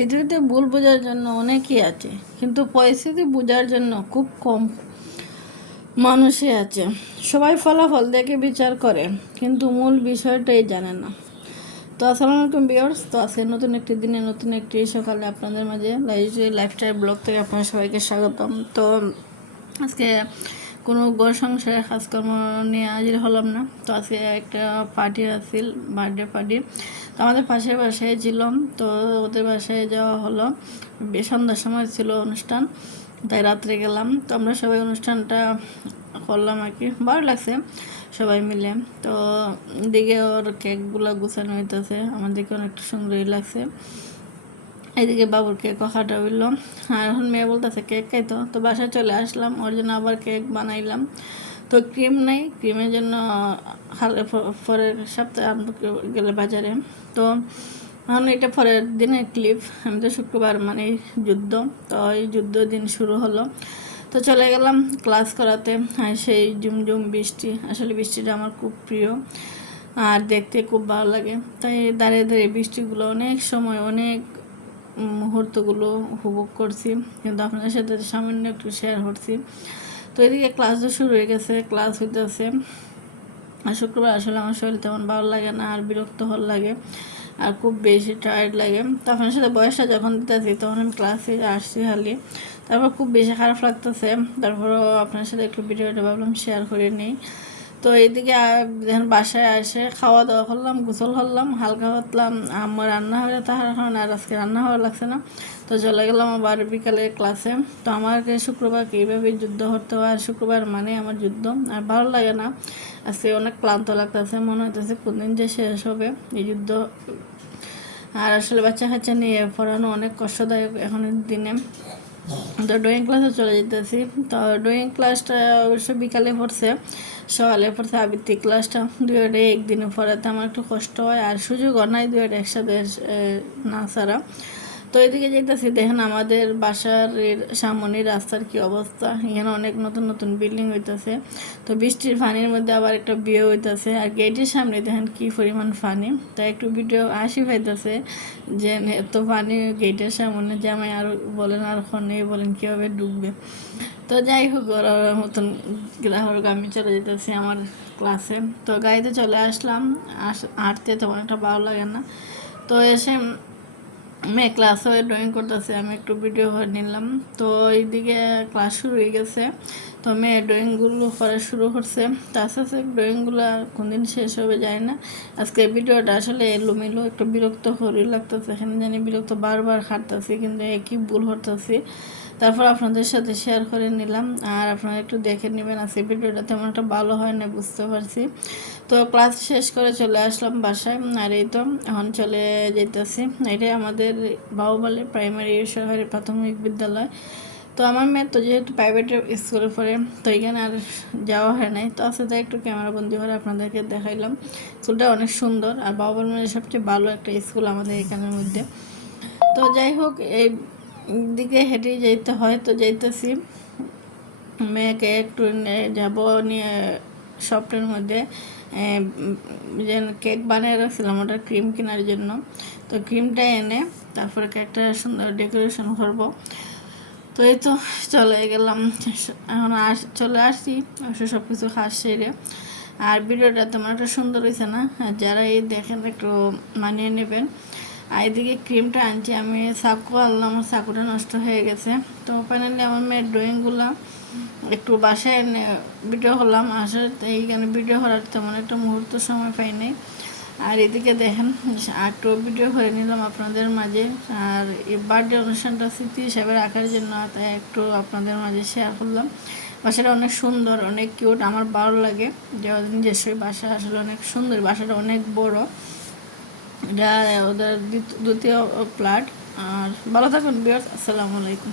পৃথিবীতে ভুল বোঝার জন্য অনেকেই আছে, কিন্তু পরিস্থিতি বোঝার জন্য খুব কম মানুষই আছে। সবাই ফলাফল দেখে বিচার করে, কিন্তু মূল বিষয়টাই জানে না। তো আসসালামু আলাইকুম ভিউয়ার্স, তো আজকে নতুন একটি দিনে নতুন একটি সকালে আপনাদের মাঝে লাইফস্টাইল ব্লগ থেকে আপনার সবাইকে স্বাগতম। তো আজকে কোনো ঘর সংসারের কাজকর্ম নিয়ে হাজির হলাম না। তো আজকে একটা পার্টি আছিল, বার্থডে পার্টি। তো আমাদের পাশের বাসায় ছিলাম, তো ওদের বাসায় যাওয়া হলো। সন্ধ্যার সময় ছিল অনুষ্ঠান, তাই রাত্রে গেলাম। তো আমরা সবাই অনুষ্ঠানটা করলাম আর কি, ভালো লাগছে সবাই মিলে। তো এদিকে ওর কেকগুলো গুছানো হইতেছে, আমার দিকে অনেকটা সুন্দরই লাগছে। এদিকে বাবুর কেক কাটা হইলো, আর এখন মেয়ে বলতেছে কেক খাইতো। তো বাসায় চলে আসলাম, ওর জন্য আবার কেক বানাইলাম। তো ক্রিম নেই, ক্রিমের জন্য পরের সপ্তাহে আনবো গেলে বাজারে। তো এখন এটা পরের দিনের ক্লিপ। আমি তো শুক্রবার মানে যুদ্ধ, তো এই যুদ্ধ দিন শুরু হলো। তো চলে গেলাম ক্লাস করাতে। আর সেই ঝুমঝুম বৃষ্টি, আসলে বৃষ্টিটা আমার খুব প্রিয় আর দেখতে খুব ভালো লাগে। তাই দাঁড়িয়ে দাঁড়িয়ে বৃষ্টিগুলো অনেক সময় অনেক মুহূর্তগুলো উপভোগ করছি, কিন্তু আপনাদের সাথে সামান্য একটু শেয়ার করছি। তো এদিকে ক্লাস তো শুরু হয়ে গেছে, ক্লাস হইতেছে। আর শুক্রবার আসলে আমার শরীর তেমন ভালো লাগে না, আর বিরক্ত হল লাগে, আর খুব বেশি টায়ার্ড লাগে। তো আপনার সাথে বয়সটা যখন দিতেছি তখন আমি ক্লাসে আসছি খালি, তারপর খুব বেশি খারাপ লাগতেছে। তারপরও আপনার সাথে একটু ভিডিওটা ভাবলাম শেয়ার করে নিই। তো এইদিকে যখন বাসায় আসে খাওয়া দাওয়া করলাম, গোসল করলাম, হালকা পাতলাম। আমার রান্না হয়ে তাহার কারণে আর আজকে রান্না হওয়া লাগছে না। তো চলে গেলাম আবার বিকালে ক্লাসে। তো আমাকে শুক্রবারকে এইভাবেই যুদ্ধ করতে হয়, আর শুক্রবার মানে আমার যুদ্ধ, আর ভালো লাগে না। আজকে অনেক ক্লান্ত লাগতেছে, মনে হইতেছে কোনদিন যে শেষ হবে এই যুদ্ধ। আর আসলে বাচ্চা কাচ্চা নিয়ে পড়ানো অনেক কষ্টদায়ক এখনের দিনে। তো ড্রয়িং ক্লাসে চলে যেতেছি। তো ড্রয়িং ক্লাসটা অবশ্য বিকালে পড়ছে, সকালে পড়ছে আবৃত্তি ক্লাসটা। দুইটাই একদিনে পড়াতে আমার একটু কষ্ট হয়, আর সুযোগও নাই দুইটা একসাথে না ছাড়া। তো এদিকে যেতেছি, দেখেন আমাদের বাসার সামনে রাস্তার কি অবস্থা। এখানে অনেক নতুন নতুন বিল্ডিং হইতেছে। তো বৃষ্টির পানির মধ্যে আবার একটা বিয়ে হইতেছে, আর গেটের সামনে দেখেন কি পরিমাণ পানি। তাই একটু ভিডিও আসি পাইতেছে যে এত পানি গেটের সামনে, জামাই আর বলেন আর ওখানে বলেন কীভাবে ডুববে। তো যাই হোক, ওরা মতন গ্রাহক আমি চলে যেতেছি আমার ক্লাসে। তো গাড়িতে চলে আসলাম, হাঁটতে তেমন একটা ভালো লাগে না। তো এসে মেয়ে ক্লাসে ড্রয়িং করতেছে, আমি একটু ভিডিও করে নিলাম। তো এইদিকে ক্লাস শুরু হয়ে গেছে, তো মেয়ে ড্রয়িংগুলো করা শুরু করছে। তো আস্তে আস্তে ড্রয়িংগুলো কোন দিন শেষ হবে যায় না। আজকে ভিডিওটা আসলে এলোমেলো, একটু বিরক্ত করে লাগতেছে, এখানে জানি বিরক্ত বারবার খাটতেছি, কিন্তু একই ভুল করতেছি। তারপর আপনাদের সাথে শেয়ার করে নিলাম, আর আপনারা একটু দেখে নেবেন। আজকে ভিডিওটা তেমন একটা ভালো হয় না, বুঝতে পারছি। তো ক্লাস শেষ করে চলে আসলাম বাসায়, আর এই তো এখন চলে যেতেছি। এটাই আমাদের বাহুবলী প্রাইমারি সরকারি প্রাথমিক বিদ্যালয়। তো আমার মেয়ে তো যেহেতু প্রাইভেট স্কুলে পড়ে, তো এখানে আর যাওয়া হয় নাই। তো আজকে একটু ক্যামেরা বন্দি করে আপনাদেরকে দেখাইলাম। স্কুলটা অনেক সুন্দর, আর বাহুবলী মানে সবচেয়ে ভালো একটা স্কুল আমাদের এখানের মধ্যে। তো যাই হোক, এই দিকে হেঁটেই যেতে হয়, তো যাইতেছি। মেয়েকে একটু যাব নিয়ে শপের মধ্যে যে কেক বানিয়ে রাখছিলাম ওটা ক্রিম কেনার জন্য। তো ক্রিমটা এনে তারপরে কেকটা সুন্দর ডেকোরেশন করবো। তো এই তো চলে গেলাম, এখন চলে আসছি অবশ্য সব কিছু খাস সেরে। আর ভিডিওটা তেমন একটা সুন্দর হয়েছে না, যারা এই দেখেন একটু মানিয়ে নেবেন। আর এদিকে ক্রিমটা আনছি আমি, চাকু আনলাম, আমার চাকুটা নষ্ট হয়ে গেছে। তো ফাইনালি আমার মেয়ের ড্রয়িংগুলো একটু বাসায় এনে ভিডিও করলাম। আসার এইখানে ভিডিও করার তেমন একটা মুহূর্ত সময় পাই নাই। আর এদিকে দেখেন একটু ভিডিও করে নিলাম আপনাদের মাঝে। আর এই বার্থডে অনুষ্ঠানটা স্মৃতি হিসাবে রাখার জন্য তাই একটু আপনাদের মাঝে শেয়ার করলাম। বাসাটা অনেক সুন্দর, অনেক কিউট, আমার ভালো লাগে যে ওদের নিজস্বই বাসা, আসলে অনেক সুন্দর, বাসাটা অনেক বড়। এটা ওদের দ্বিতীয় ফ্ল্যাট। আর ভালো থাকুন ভিউয়ার্স, আসসালামু আলাইকুম।